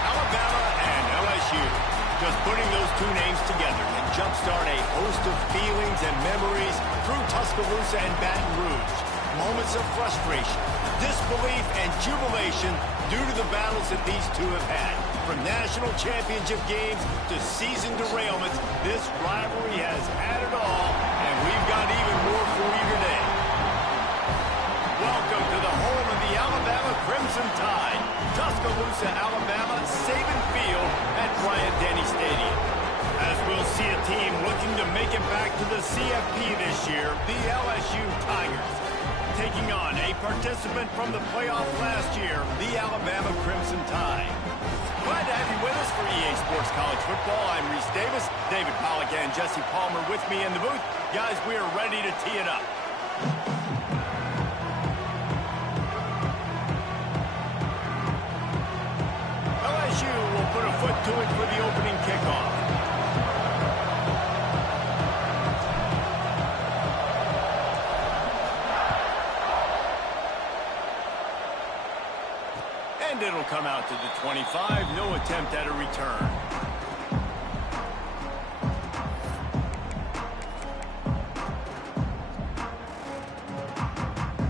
Alabama and LSU. Just putting those two names together can jumpstart a host of feelings and memories through Tuscaloosa and Baton Rouge. Moments of frustration, disbelief, and jubilation due to the battles that these two have had. From national championship games to season derailments, this rivalry has had it all, and we've got even more for you today. Welcome to the home of the Alabama Crimson Tide, Tuscaloosa, Alabama, Saban Field at Bryant-Denny Stadium. As we'll see a team looking to make it back to the CFP this year, the LSU Tigers. Taking on a participant from the playoff last year, the Alabama Crimson Tide. Glad to have you with us for EA Sports College Football. I'm Reese Davis, David Pollack and Jesse Palmer with me in the booth. Guys, we are ready to tee it up. LSU will put a foot to it for the opening kickoff. And it'll come out to the 25. No attempt at a return.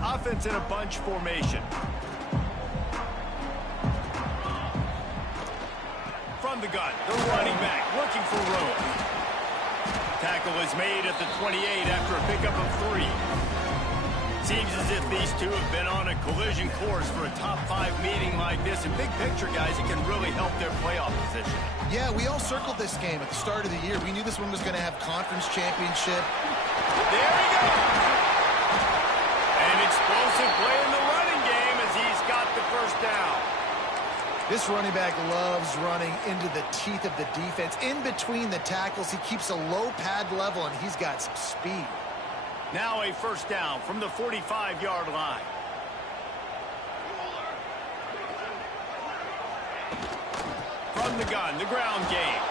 Offense in a bunch formation. From the gun, the running back looking for room. Tackle is made at the 28 after a pickup of 3. Seems as if these two have been on a collision course for a top-5 meeting like this. And big picture, guys, it can really help their playoff position. Yeah, we all circled this game at the start of the year. We knew this one was going to have conference championship. There he goes! An explosive play in the running game as he's got the first down. This running back loves running into the teeth of the defense. In between the tackles, he keeps a low pad level, and he's got some speed. Now a first down from the 45-yard line. From the gun, the ground game.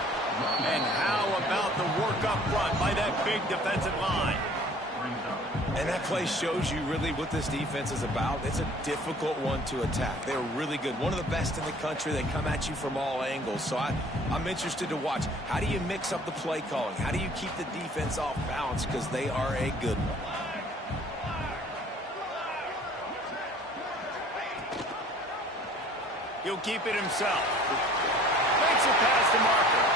And how about the work up front by that big defensive line? And that play shows you really what this defense is about. It's a difficult one to attack. They're really good. One of the best in the country. They come at you from all angles. So I'm interested to watch. How do you mix up the play calling? How do you keep the defense off balance? Because they are a good one. He'll keep it himself. Makes it past the marker.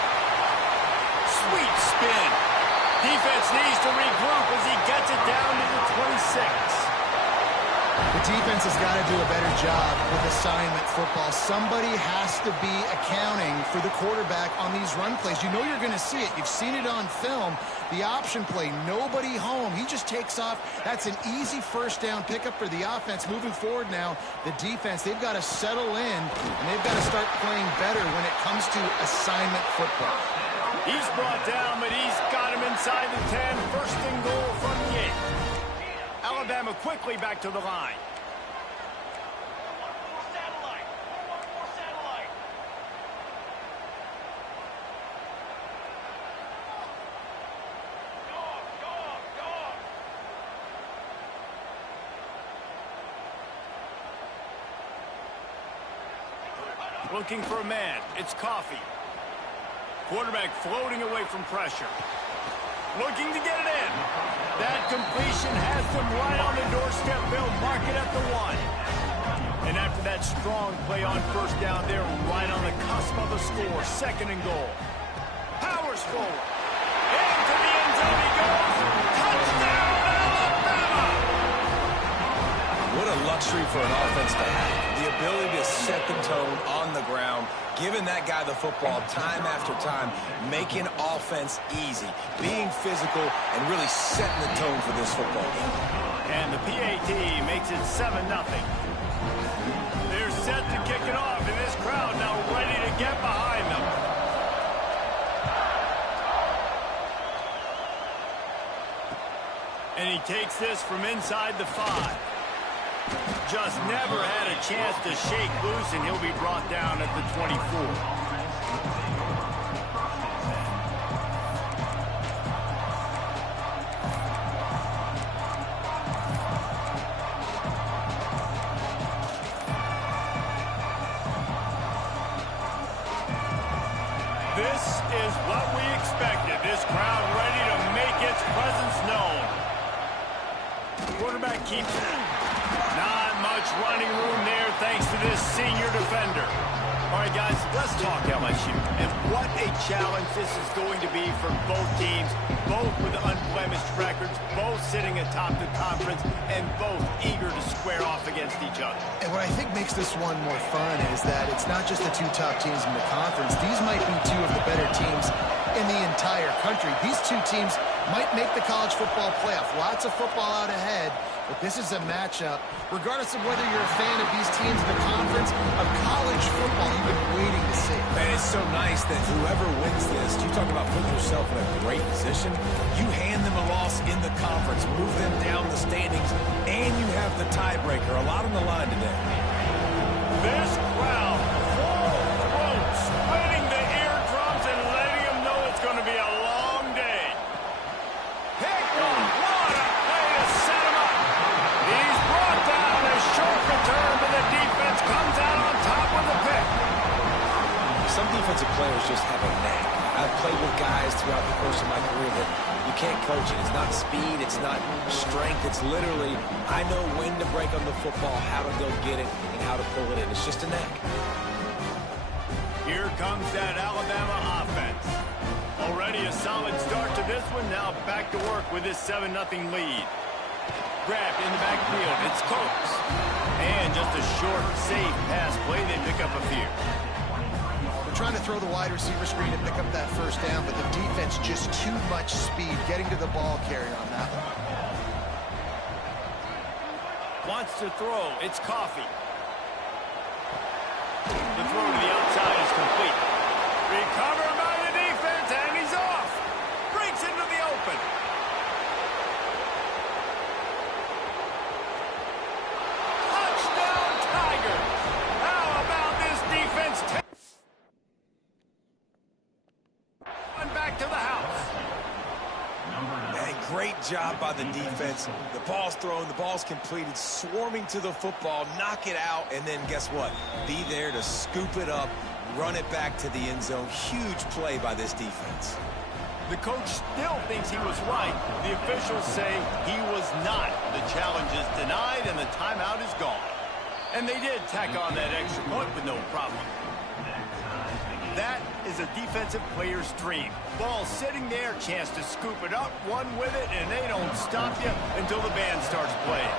Sweet spin. Defense needs to regroup as he gets it down to the 26. The defense has got to do a better job with assignment football. Somebody has to be accounting for the quarterback on these run plays. You know you're going to see it. You've seen it on film. The option play, nobody home. He just takes off. That's an easy first down pickup for the offense. Moving forward now, the defense, they've got to settle in, and they've got to start playing better when it comes to assignment football. He's brought down, but he's got him inside the 10. First and goal from the 8. Alabama quickly back to the line. Looking for a man. It's Coffee. Quarterback floating away from pressure. looking to get it in. That completion has them right on the doorstep. They'll mark it at the 1. And after that strong play on first down, they're right on the cusp of a score. 2nd and goal. Powers forward. Into the end zone he goes. Touchdown, Alabama! What a luxury for an offense to have. The ability to set the tone on the ground, giving that guy the football time after time, making offense easy, being physical, and really setting the tone for this football game. And the PAT makes it 7-0. They're set to kick it off, and this crowd now ready to get behind them. And he takes this from inside the 5. Just never had a chance to shake loose, and he'll be brought down at the 24. This is what we expected. This crowd ready to make its presence known. Quarterback keeps it. Not much running room there thanks to this senior defender. All right, guys, let's talk LSU. And what a challenge this is going to be for both teams, both with unblemished records, both sitting atop the conference, and both eager to square off against each other. And what I think makes this one more fun is that it's not just the 2 top teams in the conference. These might be 2 of the better teams in the entire country. These 2 teams might make the college football playoff. Lots of football out ahead, but this is a matchup, regardless of whether you're a fan of these teams in the conference, of college football you've been waiting to see. And it's so nice that whoever wins this, you talk about putting yourself in a great position, you hand them a loss in the conference, move them down the standings, and you have the tiebreaker. A lot on the line today. This crowd, full throat, splitting the eardrums and letting them know it's going to be a long day. Pick one. What a play to set him up. He's brought down. A short return, but the defense comes out on top with the pick. Some defensive players just have a knack. I've played with guys throughout the course of my career that you can't coach it. It's not speed. It's not strength. It's literally, I know when to break on the football, how to go get it, and how to pull it in. It's just a knack. Here comes that Alabama offense. Already a solid start to this one. Now back to work with this 7-0 lead. Grabbed in the backfield. It's Coates. And just a short, safe pass play. They pick up a few. Trying to throw the wide receiver screen to pick up that first down, but the defense just too much speed getting to the ball carrier on that one. Wants to throw. It's Coffee. The throw to the outside is complete. Recovered by the defense, and he's off. Breaks into the open. Touchdown, Tigers. How about this defense? Back to the house. And great job by the defense. The ball's thrown, the ball's completed, swarming to the football, knock it out, and then guess what? Be there to scoop it up, run it back to the end zone. Huge play by this defense. The coach still thinks he was right. The officials say he was not. The challenge is denied, and the timeout is gone. And they did tack on that extra point with no problem. That is a defensive player's dream. Ball sitting there, chance to scoop it up, one with it, and they don't stop you until the band starts playing.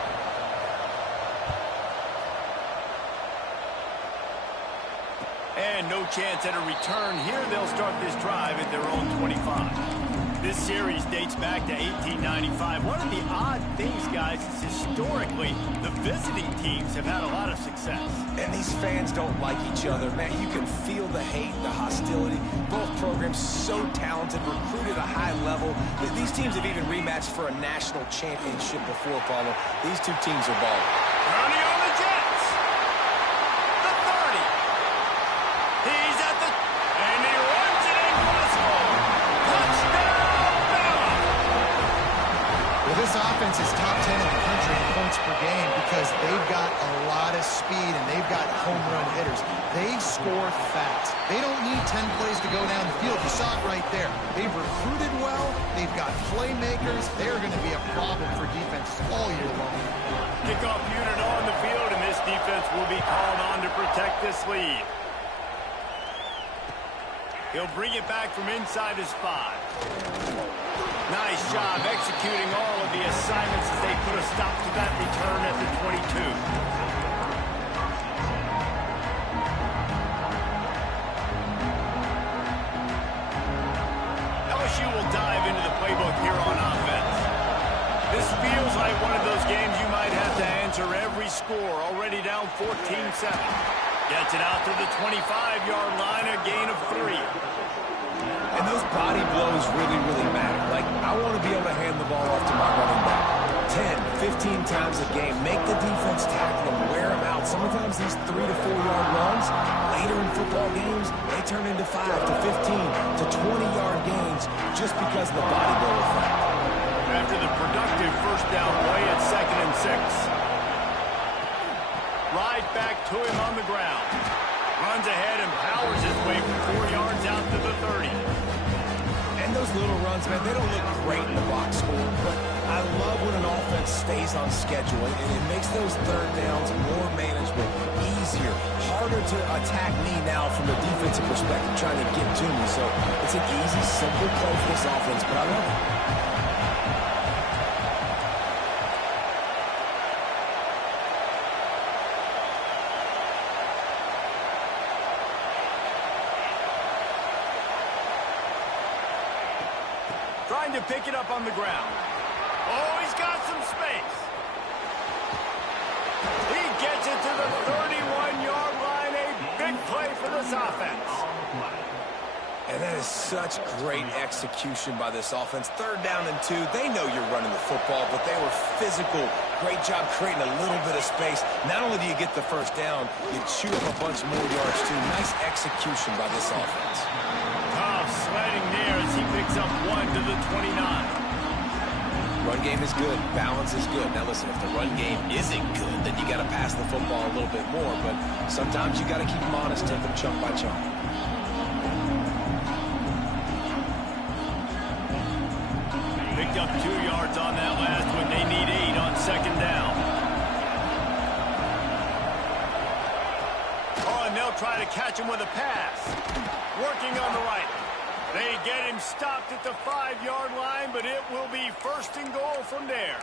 And no chance at a return here. They'll start this drive at their own 25. This series dates back to 1895. One of the odd things, guys, is historically the visiting teams have had a lot of success. And these fans don't like each other. Man, you can feel the hate, the hostility. Both programs so talented, recruited at a high level. These teams have even rematched for a national championship before, Paulo. These 2 teams are balling. Running on the Jets. The 30. He's at the... And he runs it in for the score. Touchdown! Well, this offense is top 10 in the country in points per game because they've got a lot of speed and they've got home run hitters. They score fast. They don't need 10 plays to go down the field. You saw it right there. They've recruited well. They've got playmakers. They're going to be a problem for defenses all year long. Kickoff unit on the field, and this defense will be called on to protect this lead. He'll bring it back from inside his 5. Nice job executing all of the assignments as they put a stop to that return at the 22. LSU will dive into the playbook here on offense. This feels like one of those games you might have to answer every score. Already down 14-7. Gets it out to the 25-yard line, a gain of 3. And those body blows really, really matter. Like, I want to be able to hand the ball off to my running back 10, 15 times a game. Make the defense tackle them, wear them out. Sometimes these 3 to 4 yard runs, later in football games, they turn into 5 to 15 to 20-yard gains just because of the body blow effect. After the productive first down play at 2nd and 6. Right back to him on the ground. Runs ahead and powers his way for 4 yards out to the 30. And those little runs, man, they don't look great in the box score, but I love when an offense stays on schedule, and it makes those third downs more manageable, easier, harder to attack me now from a defensive perspective trying to get to me. So it's an easy, simple play for this offense, but I love it. Trying to pick it up on the ground. Oh, he's got some space. He gets it to the 31-yard line. A big play for this offense. And that is such great execution by this offense. 3rd down and 2. They know you're running the football, but they were physical. Great job creating a little bit of space. Not only do you get the first down, you chew up a bunch more yards, too. Nice execution by this offense. Tough sledding there as he picks up 1 to the 29. Run game is good. Balance is good. Now, listen, if the run game isn't good, then you got to pass the football a little bit more. But sometimes you got to keep them honest, take them chunk by chunk. Picked up 2 yards on that last one. They need 8 on 2nd down. Oh, and they'll try to catch him with a pass. Working on the right. They get him stopped at the 5-yard line, but it will be 1st and goal from there.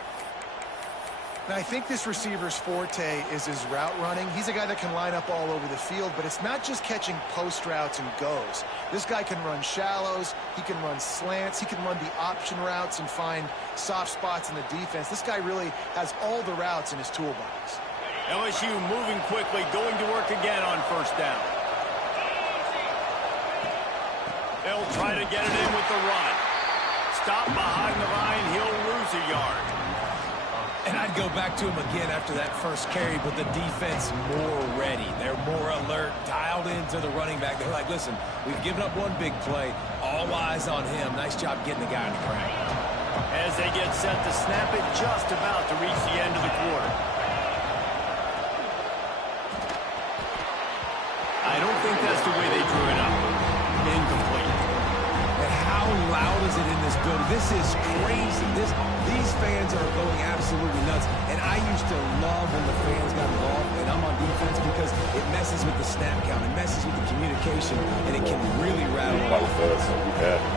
Now, I think this receiver's forte is his route running. He's a guy that can line up all over the field, but it's not just catching post routes and goes. This guy can run shallows, he can run slants, he can run the option routes and find soft spots in the defense. This guy really has all the routes in his toolbox. LSU moving quickly, going to work again on 1st down. They'll try to get it in with the run. Stop behind the line, he'll lose a yard. And I'd go back to him again after that first carry, but the defense more ready. They're more alert, dialed into the running back. They're like, listen, we've given up one big play. All eyes on him. Nice job getting the guy in the ground. As they get set to snap it, just about to reach the end of the quarter. I don't think that's the way they drew it up. Incomplete. And how loud is it in this building? This is crazy. These fans are going absolutely nuts. And I used to love when the fans got involved, and I'm on defense because it messes with the snap count. It messes with the communication, and it can really rattle it off.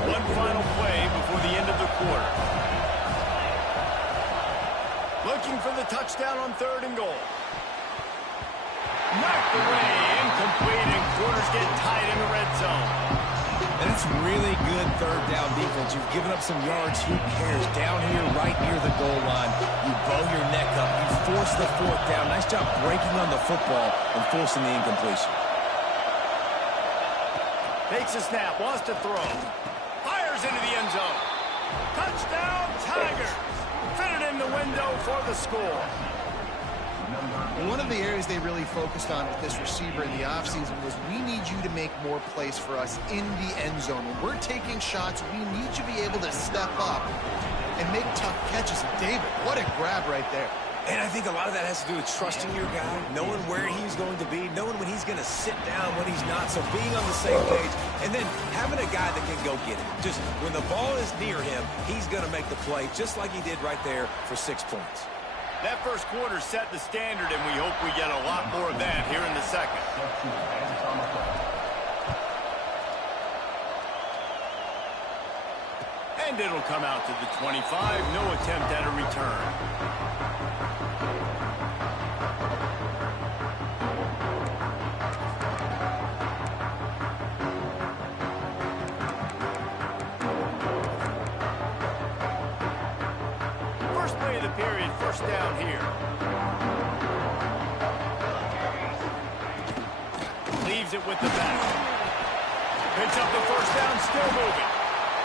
One final play before the end of the quarter. Looking for the touchdown on 3rd and goal. Knocked away, incomplete, and quarters get tight in the red zone. And it's really good 3rd down defense. You've given up some yards. Who cares? Down here, right near the goal line, you bow your neck up. You force the 4th down. Nice job breaking on the football and forcing the incompletion. Takes a snap, wants to throw. Fires into the end zone. Touchdown, Tigers. Fitted in the window for the score. One of the areas they really focused on with this receiver in the offseason was we need you to make more plays for us in the end zone. When we're taking shots, we need you to be able to step up and make tough catches. And David, what a grab right there. And I think a lot of that has to do with trusting your guy, knowing where he's going to be, knowing when he's going to sit down, when he's not. So being on the same page, and then having a guy that can go get it. Just when the ball is near him, he's going to make the play, just like he did right there for 6 points. That first quarter set the standard, and we hope we get a lot more of that here in the second. And it'll come out to the 25. No attempt at a return. First play of the period, first down here. Leaves it with the back. Picks up the first down, still moving.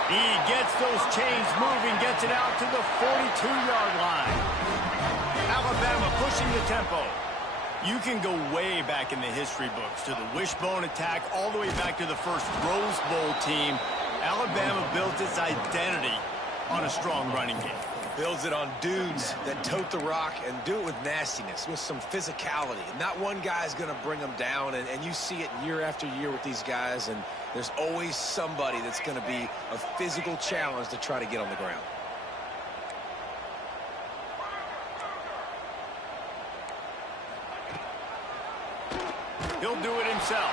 He gets those chains moving, gets it out to the 42-yard line. Alabama pushing the tempo. You can go way back in the history books to the wishbone attack, all the way back to the first Rose Bowl team. Alabama built its identity on a strong running game. Builds it on dudes that tote the rock and do it with nastiness, with some physicality. Not one guy's going to bring them down, and you see it year after year with these guys, and there's always somebody that's going to be a physical challenge to try to get on the ground. He'll do it himself.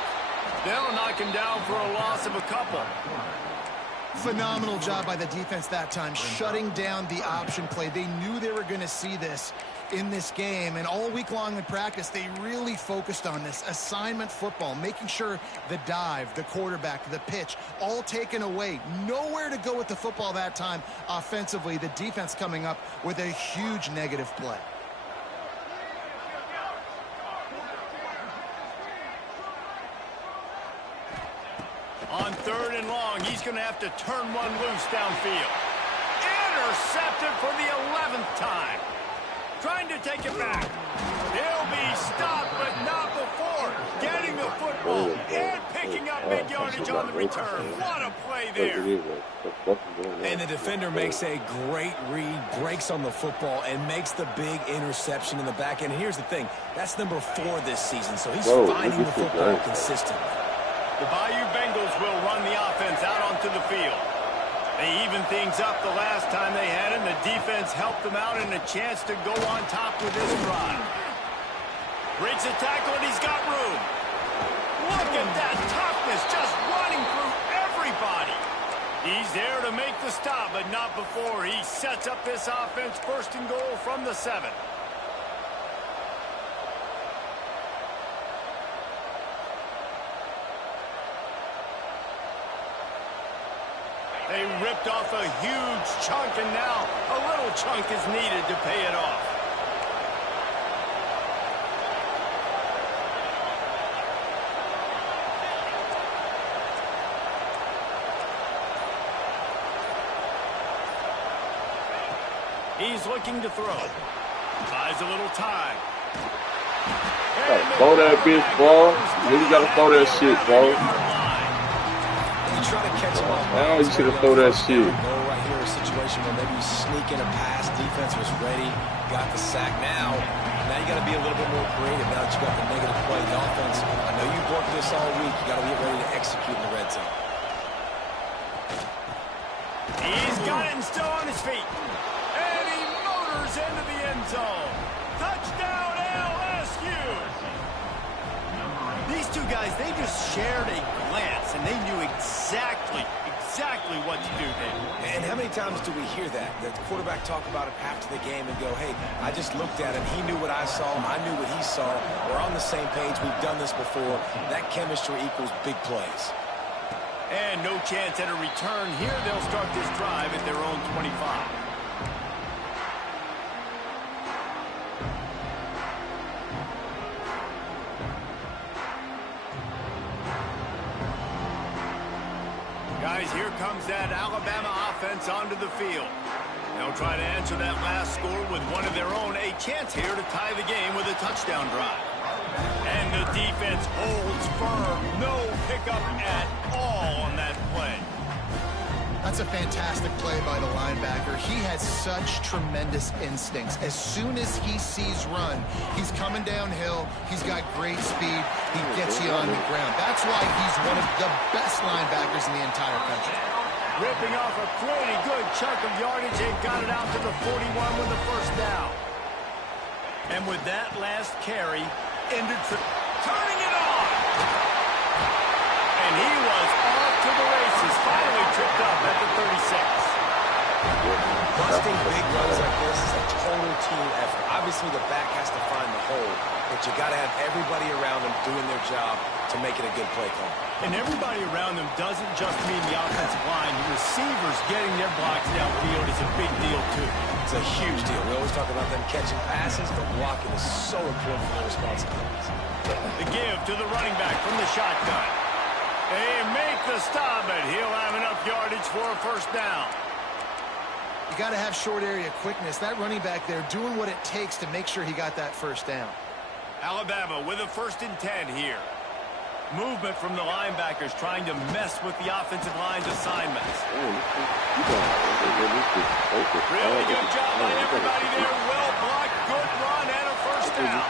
They'll knock him down for a loss of a couple. Phenomenal job by the defense that time, shutting down the option play. They knew they were going to see this in this game, and all week long in practice, they really focused on this assignment football, making sure the dive, the quarterback, the pitch, all taken away. Nowhere to go with the football that time offensively. The defense coming up with a huge negative play. On 3rd and long, he's going to have to turn one loose downfield. Intercepted for the 11th time. Trying to take it back. He'll be stopped, but not before. Getting the football and picking up big yardage on the return. What a play there. And the defender makes a great read, breaks on the football, and makes the big interception in the back end. Here's the thing. That's number 4 this season, so he's finding the football consistently. The Bayou Bengals will run the offense out onto the field. They even things up the last time they had him. The defense helped them out and a chance to go on top with this drive. Breaks a tackle and he's got room. Look at that toughness, just running through everybody. He's there to make the stop, but not before. He sets up this offense, 1st and goal from the 7. They ripped off a huge chunk, and now a little chunk is needed to pay it off. He's looking to throw. Buys a little time. Throw that bitch, bro. You gotta throw that shit, bro. Try to catch him off. Oh, you should have thrown that shit. Goal right here, a situation where maybe you sneak in a pass. Defense was ready, got the sack. Now you got to be a little bit more creative. Now that you got the negative play, the offense. I know you've worked this all week. You got to get ready to execute in the red zone. He's got it and still on his feet, and he motors into the end zone. Touchdown, LSU. These two guys, they just shared a glance, and they knew exactly what to do there. And how many times do we hear that? The quarterback talk about it after the game and go, hey, I just looked at him. He knew what I saw. I knew what he saw. We're on the same page. We've done this before. That chemistry equals big plays. And no chance at a return here. They'll start this drive at their own 25. Guys, here comes that Alabama offense onto the field. They'll try to answer that last score with one of their own. A chance here to tie the game with a touchdown drive. And the defense holds firm. No pickup at all on that play. That's That's a fantastic play by the linebacker. He has such tremendous instincts. As soon as he sees run, he's coming downhill. He's got great speed. He gets you on the ground. That's why he's one of the best linebackers in the entire country. Ripping off a pretty good chunk of yardage and got it out to the 41 with the first down. And with that last carry, ended for turning it on. And he was off to the races, finally tripped up at the 36. Busting big runs like this is a total team effort. Obviously, the back has to find the hole, but you got to have everybody around them doing their job to make it a good play call. And everybody around them doesn't just mean the offensive line. The receivers getting their blocks downfield is a big deal, too. It's a huge deal. We always talk about them catching passes, but blocking is so important for their responsibilities. The give to the running back from the shotgun. They make the stop, but he'll have enough yardage for a first down. You got to have short area quickness. That running back there doing what it takes to make sure he got that first down. Alabama with a 1st and 10 here. Movement from the linebackers trying to mess with the offensive line's assignments. Really good job by everybody there. Well blocked, good run, and a first down.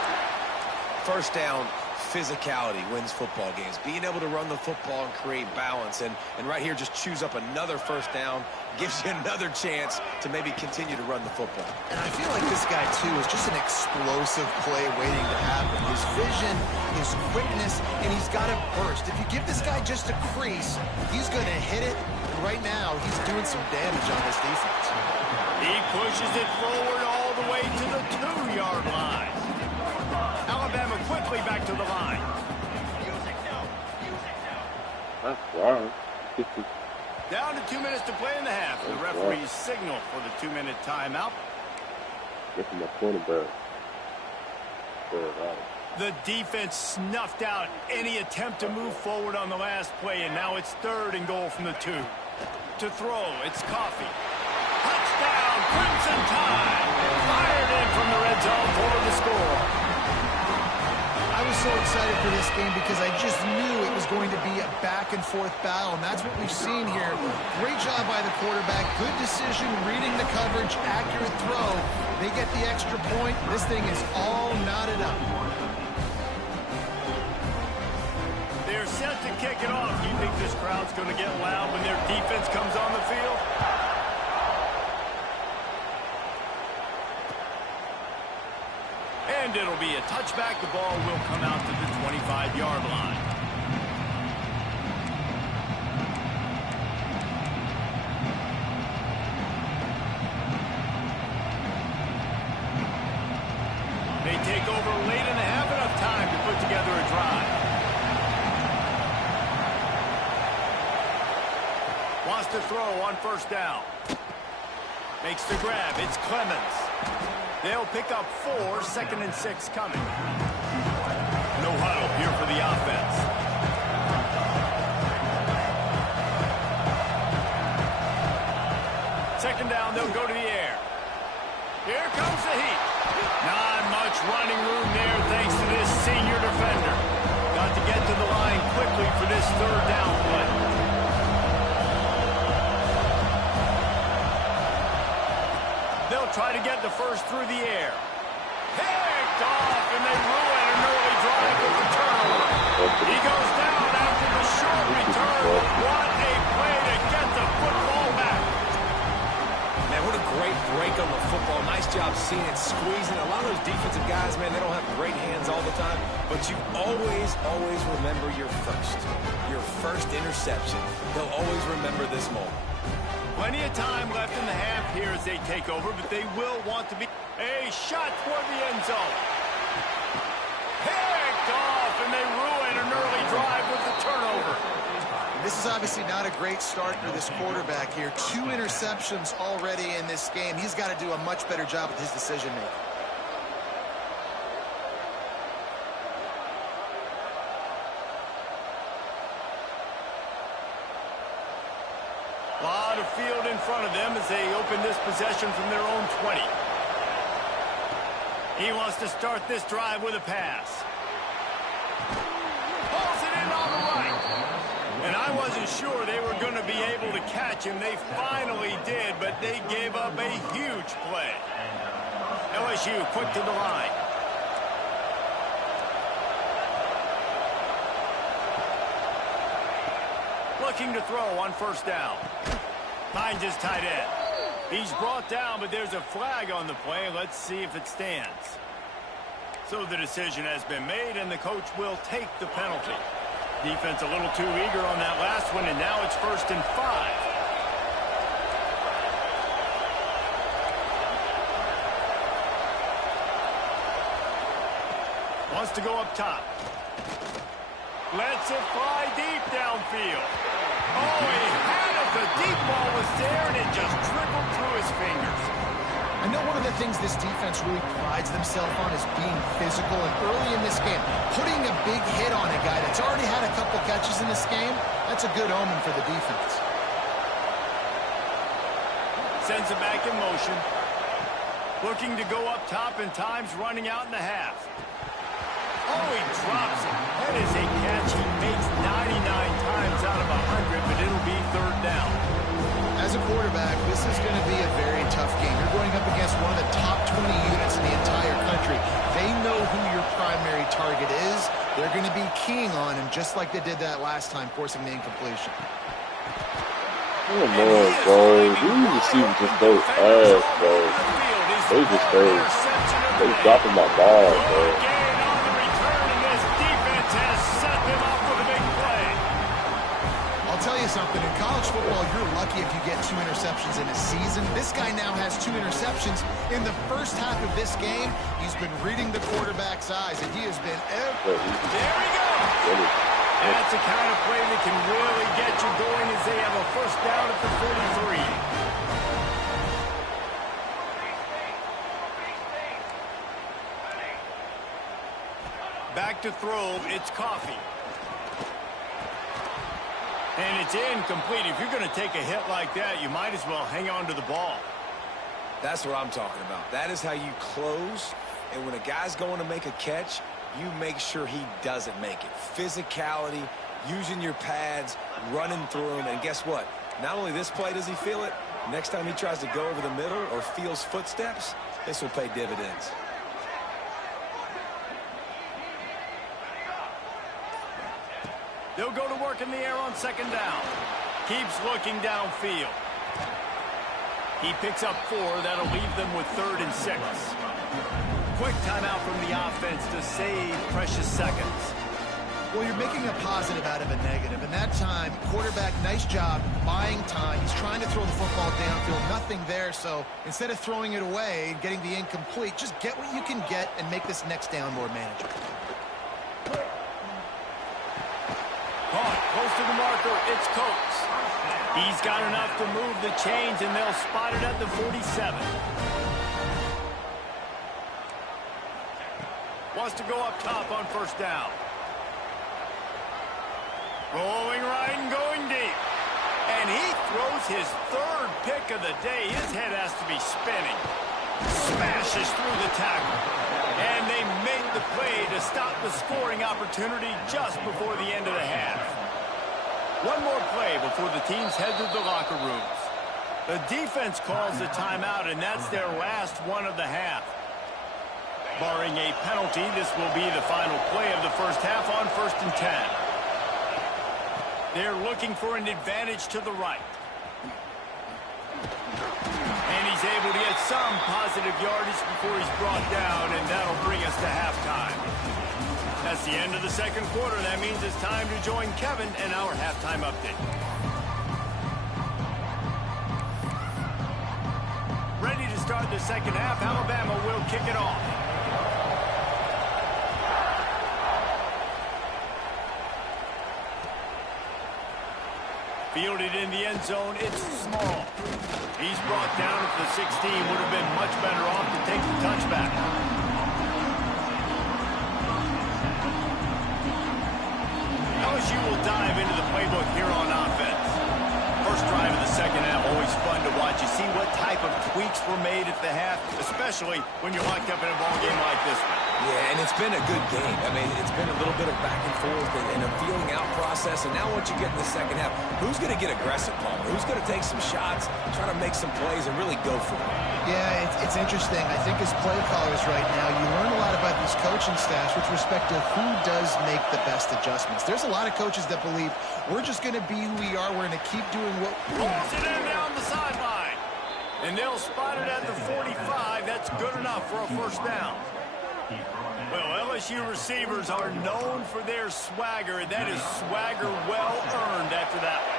First down, physicality wins football games. Being able to run the football and create balance. And right here, just choose up another first down. Gives you another chance to maybe continue to run the football. And I feel like this guy, too, is just an explosive play waiting to happen. His vision, his quickness, and he's got to burst. If you give this guy just a crease, he's going to hit it. And right now, he's doing some damage on this defense. He pushes it forward all the way to the 2-yard line. Alabama quickly back to the line. That's wild. Down to 2 minutes to play in the half. The referee's signal for the 2-minute timeout. Get my quarterback. The defense snuffed out any attempt to move forward on the last play, and now it's 3rd and goal from the 2. To throw, it's Coffee. Touchdown, Crimson Tide. Fired in from the red zone for the score. I was so excited for this game because I just knew it was going to be a back-and-forth battle, and that's what we've seen here. Great job by the quarterback, good decision, reading the coverage, accurate throw. They get the extra point. This thing is all knotted up. They're set to kick it off. Do you think this crowd's going to get loud when their defense comes on the field? And it'll be a touchback. The ball will come out to the 25-yard line. They take over late and have enough time to put together a drive. Wants to throw on first down. Makes the grab. It's Clemens. They'll pick up 4, 2nd and 6 coming. No huddle here for the offense. Second down, they'll go to the air. Here comes the heat. Not much running room there thanks to this senior defender. Got to get to the line quickly for this 3rd down play. They'll try to get the first through the air. Picked off, and they ruin an early drive with the turnover. He goes down after the short return. What a play to get the football back. Man, what a great break on the football. Nice job seeing it, squeezing. A lot of those defensive guys, man, they don't have great hands all the time, but you always remember your first interception. They'll always remember this moment. Plenty of time left in the half here as they take over, but they will want to be a shot toward the end zone. Picked off, and they ruin an early drive with the turnover. This is obviously not a great start for this quarterback here. 2 interceptions already in this game. He's got to do a much better job with his decision-making. A lot of field in front of them as they open this possession from their own 20. He wants to start this drive with a pass. Pulls it in on the right. And I was wasn't sure they were going to be able to catch him. They finally did, but they gave up a huge play. LSU quick to the line. Looking to throw on first down. Finds his tight end. He's brought down, but there's a flag on the play. Let's see if it stands. So the decision has been made, and the coach will take the penalty. Defense a little too eager on that last one, and now it's 1st and 5. Wants to go up top. Lets it fly deep downfield. Oh, he had it. The deep ball was there, and it just trickled through his fingers. I know one of the things this defense really prides themselves on is being physical, and early in this game, putting a big hit on a guy that's already had a couple catches in this game, that's a good omen for the defense. Sends it back in motion. Looking to go up top, and time's running out in the half. Oh, he drops it. That is a catch he makes 99 times out of 100, but it'll be 3rd down. As a quarterback, this is going to be a very tough game. You're going up against one of the top 20 units in the entire country. They know who your primary target is. They're going to be keying on him just like they did that last time, forcing the incompletion. Come on, bro. These receivers just go ass, bro. They just go. They dropping my ball, bro. I'll tell you something, in college football, you're lucky if you get 2 interceptions in a season. This guy now has 2 interceptions. In the first half of this game, he's been reading the quarterback's eyes, and he has been There we go! That's the kind of play that can really get you going as they have a 1st down at the 43. Back to throw, it's Coffee. And it's incomplete. If you're going to take a hit like that, you might as well hang on to the ball. That's what I'm talking about. That is how you close. And when a guy's going to make a catch, you make sure he doesn't make it. Physicality, using your pads, running through him. And guess what? Not only this play does he feel it, next time he tries to go over the middle or feels footsteps, this will pay dividends. They'll go to work in the air on 2nd down. Keeps looking downfield. He picks up 4. That'll leave them with 3rd and 6. Quick timeout from the offense to save precious seconds. Well, you're making a positive out of a negative. And that time, quarterback, nice job buying time. He's trying to throw the football downfield. Nothing there. So instead of throwing it away and getting the incomplete, just get what you can get and make this next down more manageable. Caught close to the marker, it's Coates. He's got enough to move the chains, and they'll spot it at the 47. Wants to go up top on 1st down. Rolling right and going deep. And he throws his 3rd pick of the day. His head has to be spinning. Smashes through the tackle. And they make the play to stop the scoring opportunity just before the end of the half. One more play before the teams head to the locker rooms. The defense calls the timeout, and that's their last one of the half. Barring a penalty, this will be the final play of the 1st half on 1st and 10. They're looking for an advantage to the right. And he's able to get some positive yardage before he's brought down, and that'll bring us to halftime. That's the end of the 2nd quarter. That means it's time to join Kevin in our halftime update. Ready to start the 2nd half. Alabama will kick it off. Fielded in the end zone, it's Small. He's brought down at the 16. Would have been much better off to take the touchback. LSU will dive into the playbook here on offense. First drive of the 2nd half, always fun to watch. You see what type of tweaks were made at the half, especially when you're locked up in a ball game like this one. Yeah, and it's been a good game. I mean, it's been a little bit of back and forth and a feeling out process. process, and now once you get in the second half, who's going to get aggressive, Paul? Who's going to take some shots, try to make some plays, and really go for it? Yeah, it's interesting. I think as play callers right now, you learn a lot about these coaching staffs with respect to who does make the best adjustments. There's a lot of coaches that believe we're just going to be who we are. We're going to keep doing what we do. Pulls it in down the sideline. And they'll spot it at the 45. That's good enough for a first down. Well, LSU receivers are known for their swagger, and that is swagger well earned after that one.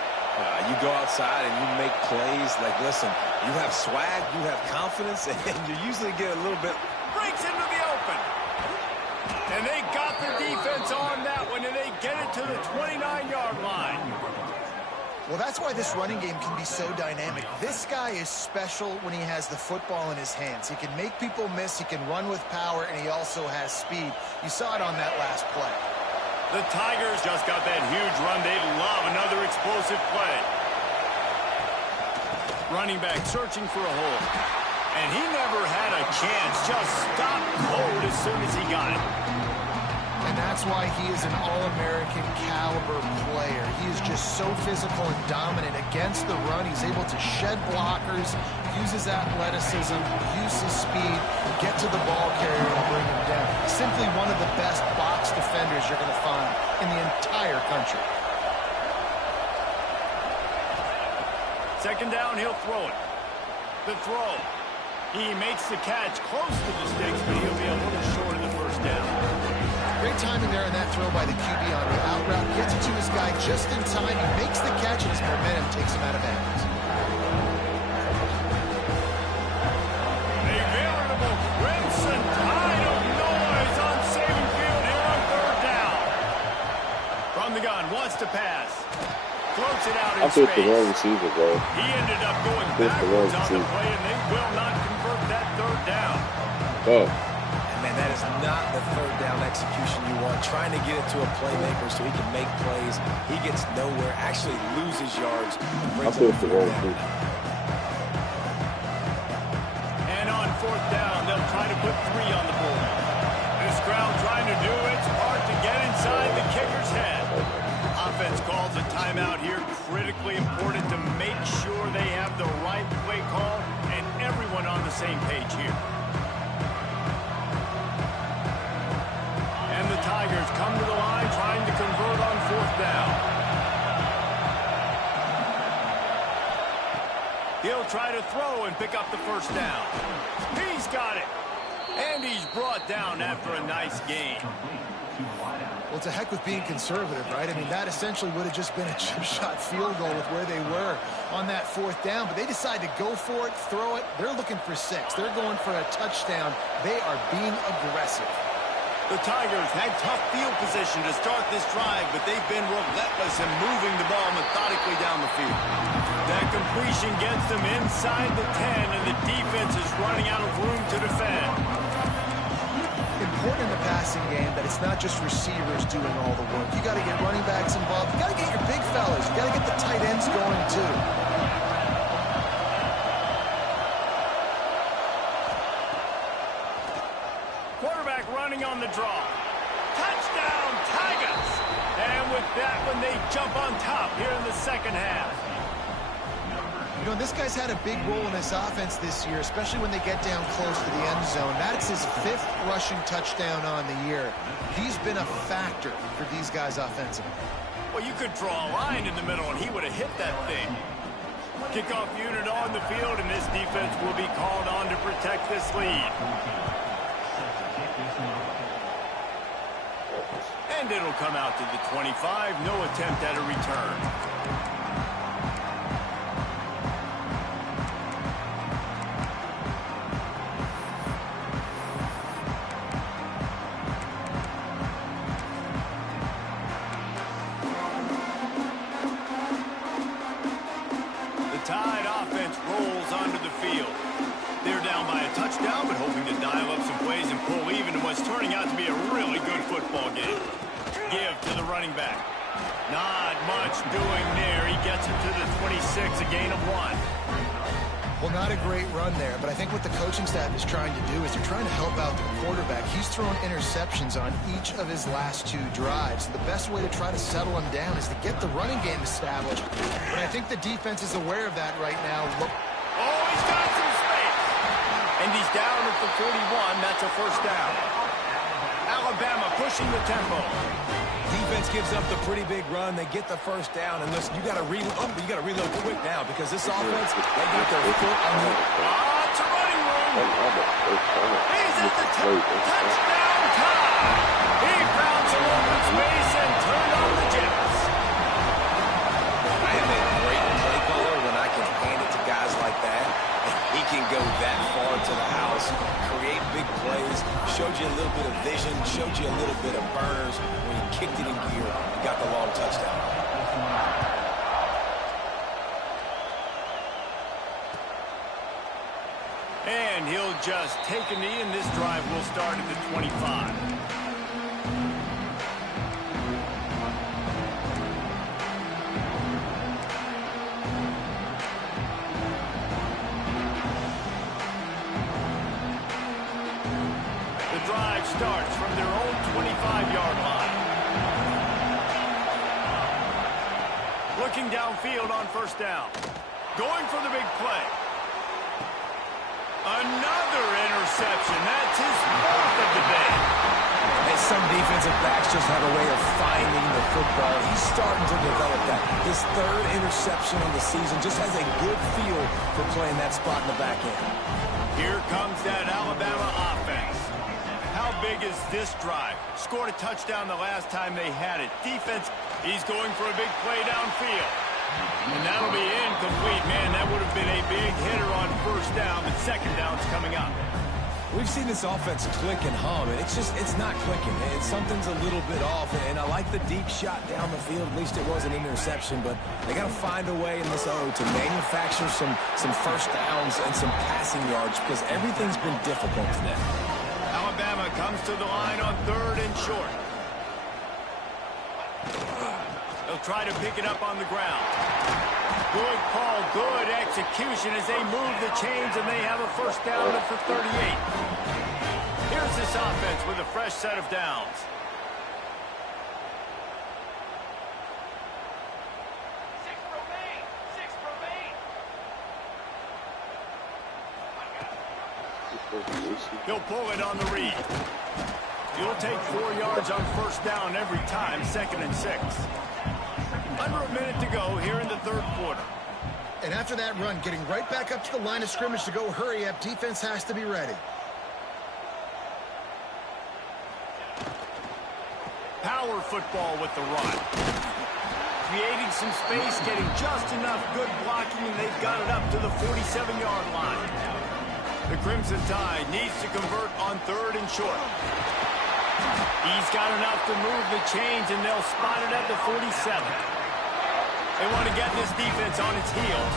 You go outside and you make plays. Like, listen, you have swag, you have confidence, and you usually get a little bit. Breaks into the open. And they got the defense on that one, and they get it to the 29-yard line. Well, that's why this running game can be so dynamic. This guy is special when he has the football in his hands. He can make people miss, he can run with power, and he also has speed. You saw it on that last play. The Tigers just got that huge run. They love another explosive play. Running back searching for a hole. And he never had a chance. Just stopped cold as soon as he got it. And that's why he is an All-American caliber player. He is just so physical and dominant against the run. He's able to shed blockers, use his athleticism, use his speed, get to the ball carrier and bring him down. Simply one of the best box defenders you're going to find in the entire country. Second down, he'll throw it. The throw. He makes the catch close to the sticks, but he'll be a little short of the first down. Great timing there in that throw by the QB on the out route. Gets it to his guy just in time. He makes the catch, and his momentum takes him out of bounds. A veritable crimson tide of noise on Saban Field here on third down. From the gun, wants to pass. Floats it out in space. I picked the wrong receiver, bro. He ended up going backwards on the play, and they will not convert that third down. Oh. Man, that is not the third down execution you want. Trying to get it to a playmaker so he can make plays. He gets nowhere, actually loses yards. I picked the wrong receiver. And on fourth down, they'll try to put 3 on the board. This crowd trying to do its part to get inside the kicker's head. Offense calls a timeout here. Critically important to make sure they have the right play call and everyone on the same page here. And the Tigers come to the line trying to convert on fourth down. He'll try to throw and pick up the first down. He's got it. And he's brought down after a nice gain. Well, to heck with being conservative, right? I mean, that essentially would have just been a chip shot field goal with where they were on that fourth down. But they decide to go for it, throw it. They're looking for 6. They're going for a touchdown. They are being aggressive. The Tigers had tough field position to start this drive, but they've been relentless in moving the ball methodically down the field. That completion gets them inside the 10, and the defense is running out of room to defend. Important in the passing game that it's not just receivers doing all the work. You got to get running backs involved. You got to get your big fellas. You got to get the tight ends going too. Quarterback running on the draw. Touchdown, Tigers! And with that one, they jump on top here in the second half. You know, this guy's had a big role in this offense this year, especially when they get down close to the end zone. That's his 5th rushing touchdown on the year. He's been a factor for these guys offensively. Well, you could draw a line in the middle, and he would have hit that thing. Kickoff unit on the field, and this defense will be called on to protect this lead. And it'll come out to the 25. No attempt at a return. Tide offense rolls onto the field. They're down by a touchdown, but hoping to dial up some plays and pull even in what's turning out to be a really good football game. Give to the running back. Not much doing there. He gets it to the 26, a gain of 1. Well, not a great run there, but I think what the coaching staff is trying to do is they're trying to help out the quarterback. He's thrown interceptions on each of his last 2 drives. So the best way to try to settle him down is to get the running game established. But I think the defense is aware of that right now. Oh, he's got some space. And he's down at the 41. That's a first down. Alabama pushing the tempo. Defense gives up the pretty big run. They get the first down. And listen, you got to reload quick now because this offense, they got their foot on the... It's a running room. He's at the touchdown time. He found some open space and turned on the jets. I am a great play caller when I can hand it to guys like that. He can go that far to the house, create big plays, showed you a little bit of vision, showed you a little bit of burners. When he kicked it in gear, he got the long touchdown. And he'll just take a knee, and this drive will start at the 25. Starts from their own 25-yard line. Looking downfield on first down. Going for the big play. Another interception. That's his 4th of the day. And some defensive backs just have a way of finding the football. He's starting to develop that. His 3rd interception of the season just has a good feel for playing that spot in the back end. Here comes that Alabama offense. How big is this drive? Scored a touchdown the last time they had it. Defense, he's going for a big play downfield. And that'll be incomplete. Man, that would have been a big hitter on first down, but second down's coming up. We've seen this offense click and hum, and it's not clicking. And something's a little bit off, and I like the deep shot down the field. At least it was an interception, but they got to find a way in this to manufacture some first downs and some passing yards because everything's been difficult today. Alabama comes to the line on 3rd and short. They'll try to pick it up on the ground. Good call, good execution as they move the chains, and they have a first down at the 38. Here's this offense with a fresh set of downs. He'll pull it on the read. He'll take 4 yards on first down every time, 2nd and 6. Under a minute to go here in the 3rd quarter. And after that run, getting right back up to the line of scrimmage to go hurry up, defense has to be ready. Power football with the run. Creating some space, getting just enough good blocking, and they've got it up to the 47-yard line. The Crimson Tide needs to convert on 3rd and short. He's got enough to move the chains, and they'll spot it at the 47. They want to get this defense on its heels.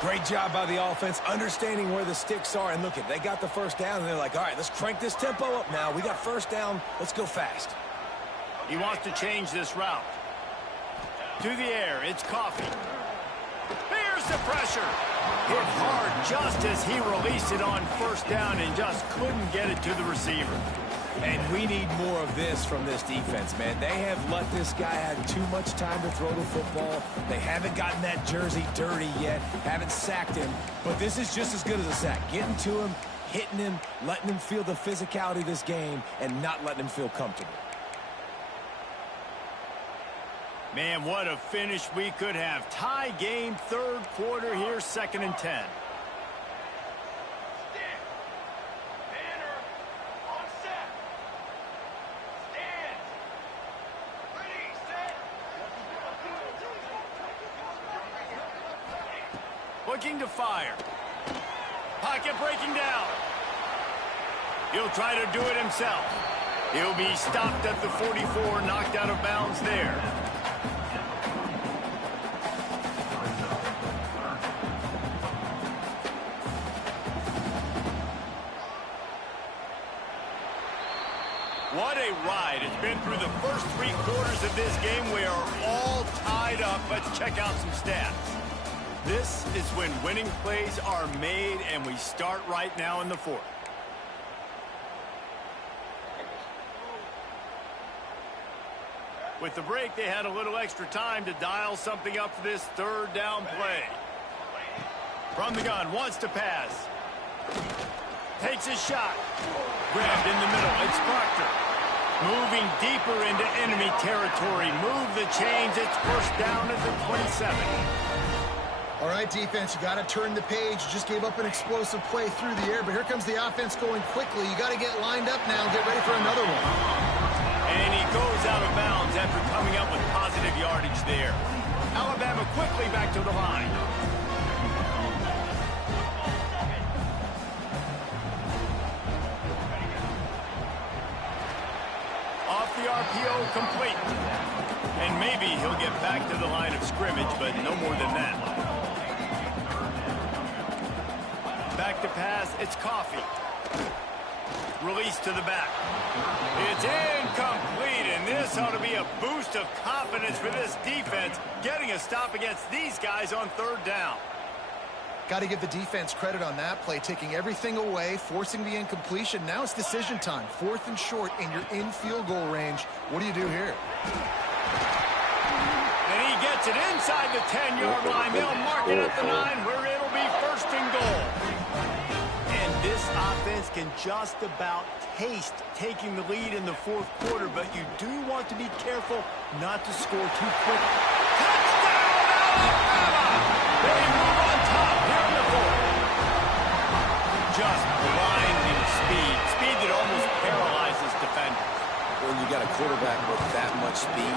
Great job by the offense, understanding where the sticks are. And look, they got the first down, and they're like, all right, let's crank this tempo up now. We got first down. Let's go fast. He wants to change this route. To the air, it's Coffee. Here's the pressure. Hit hard just as he released it on first down and just couldn't get it to the receiver. And we need more of this from this defense, man. They have let this guy have too much time to throw the football. They haven't gotten that jersey dirty yet, haven't sacked him. But this is just as good as a sack. Getting to him, hitting him, letting him feel the physicality of this game, and not letting him feel comfortable. Man, what a finish we could have. Tie game, 3rd quarter here, 2nd and 10. Looking to fire. Pocket breaking down. He'll try to do it himself. He'll be stopped at the 44, knocked out of bounds there. What a ride. It's been through the first 3 quarters of this game. We are all tied up. Let's check out some stats. This is when winning plays are made, and we start right now in the fourth. With the break, they had a little extra time to dial something up for this third down play. From the gun, wants to pass. Takes a shot. Grabbed in the middle. It's Proctor. Moving deeper into enemy territory. Move the chains. It's first down at the 27. All right, defense, you got to turn the page. You just gave up an explosive play through the air, but here comes the offense going quickly. You got to get lined up now and get ready for another one. And he goes out of bounds after coming up with positive yardage there. Alabama quickly back to the line. Off the RPO, complete. And maybe he'll get back to the line of scrimmage, but no more than that. Back to pass, it's Coffee. Release to the back. It's incomplete, and this ought to be a boost of confidence for this defense, getting a stop against these guys on third down. Got to give the defense credit on that play, taking everything away, forcing the incompletion. Now it's decision time. 4th and short, and you're in field goal range. What do you do here? And he gets it inside the 10-yard line. They'll mark it at the 9, where it'll be first and goal. And this offense can just about taste taking the lead in the fourth quarter, but you do want to be careful not to score too quick. Touchdown, Alabama! They move on top here in the fourth. Just blinding speed. Speed that almost paralyzes defenders. When you got a quarterback with that much speed,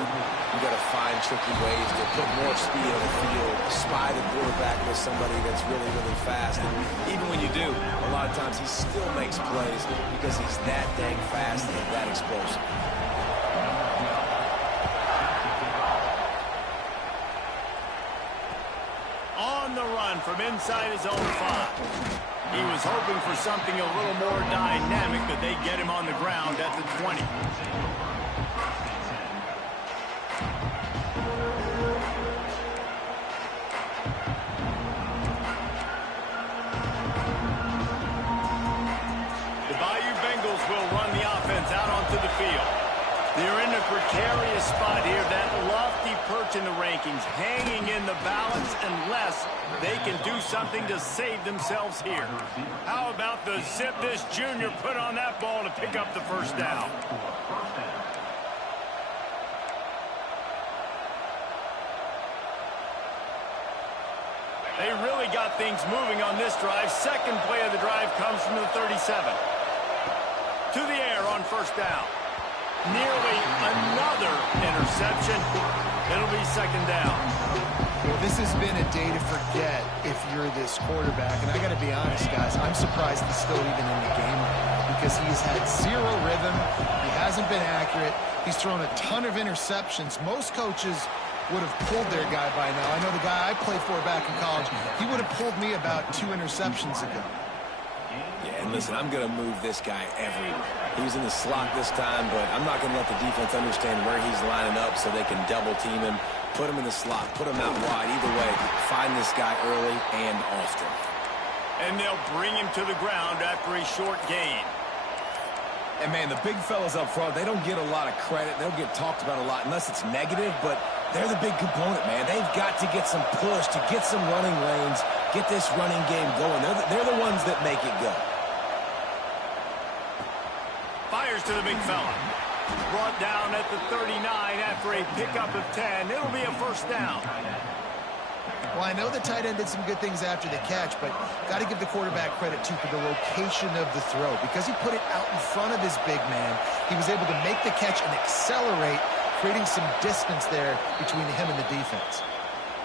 you got to find tricky ways to put more speed on the field, spy the quarterback with somebody that's really, really fast. And even when you do, a lot of times he still makes plays because he's that dang fast and that explosive. On the run from inside his own 5. He was hoping for something a little more dynamic, but they get him on the ground at the 20. The Bayou Bengals will run the offense out onto the field. They're in a precarious spot here, that lofty perch in the rankings, hanging in the balance unless they can do something to save themselves here. How about the zip this junior put on that ball to pick up the first down? They really got things moving on this drive. Second play of the drive comes from the 37. To the air on first down. Nearly another interception. It'll be second down. Well, this has been a day to forget if you're this quarterback. And I got to be honest, guys, I'm surprised he's still even in the game right now because he's had zero rhythm. He hasn't been accurate. He's thrown a ton of interceptions. Most coaches would have pulled their guy by now. I know the guy I played for back in college, he would have pulled me about 2 interceptions ago. Yeah, and listen, I'm going to move this guy everywhere. He was in the slot this time, but I'm not going to let the defense understand where he's lining up so they can double team him, put him in the slot, put him out wide. Either way, find this guy early and often. And they'll bring him to the ground after a short gain. And, man, the big fellas up front, they don't get a lot of credit. They'll get talked about a lot unless it's negative, but they're the big component, man. They've got to get some push, to get some running lanes, get this running game going. They're the ones that make it go. Fires to the big fella. Brought down at the 39 after a pickup of 10. It'll be a first down. Well, I know the tight end did some good things after the catch, but got to give the quarterback credit, too, for the location of the throw. Because he put it out in front of his big man, he was able to make the catch and accelerate, creating some distance there between him and the defense.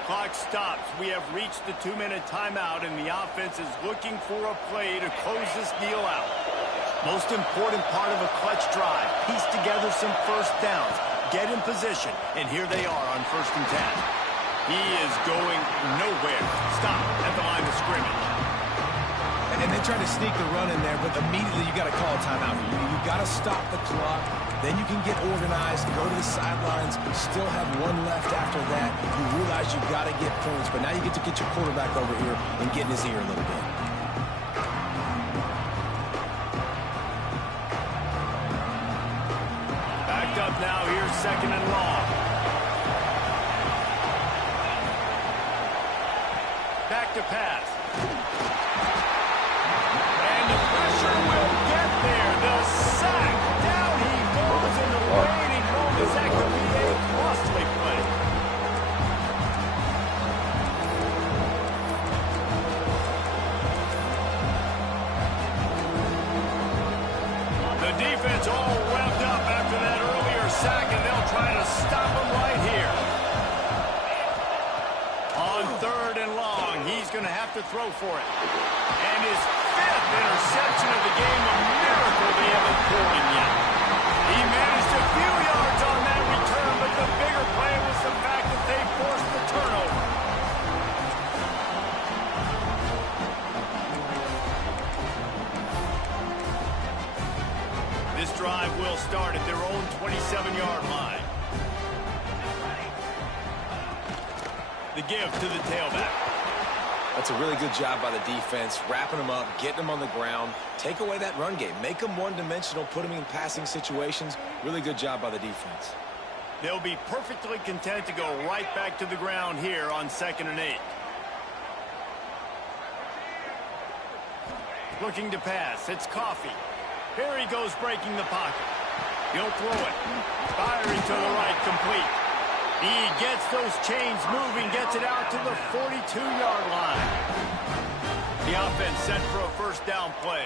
Clock stops. We have reached the 2-minute timeout, and the offense is looking for a play to close this deal out. Most important part of a clutch drive. Piece together some first downs. Get in position. And here they are on 1st and 10. He is going nowhere. Stop at the line of scrimmage. And they try to sneak the run in there, but immediately you got to call a timeout. You got to stop the clock. Then you can get organized, go to the sidelines, still have one left after that. You realize you've got to get points, but now you get to get your quarterback over here and get in his ear a little bit. Backed up now, here's 2nd and long. Back to pass. And the pressure will get there. The sack. Down he goes in the waiting moments. That could be a costly play. The defense all revved up after that earlier sack, and they'll try to stop him right here. On 3rd and long, he's going to have to throw for it. And his 5th interception of the game, a miracle they haven't caught him yet. He managed a few yards on that return, but the bigger play was the fact that they forced the turnover. This drive will start at their own 27-yard line. The give to the tailback. That's a really good job by the defense, wrapping them up, getting them on the ground. Take away that run game. Make them one-dimensional, put them in passing situations. Really good job by the defense. They'll be perfectly content to go right back to the ground here on 2nd and 8. Looking to pass. It's Coffee. Here he goes breaking the pocket. He'll throw it. Firing to the right, complete. He gets those chains moving, gets it out to the 42-yard line. The offense set for a 1st down play.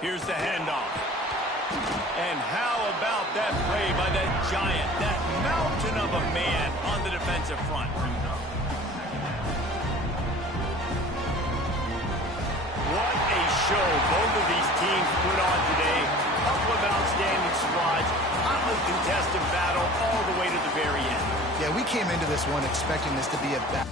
Here's the handoff. And how about that play by that giant, that mountain of a man on the defensive front? What a show both of these teams put on today. A couple of outstanding squads, hotly contested battle all the way to the very end. Yeah, we came into this one expecting this to be a battle.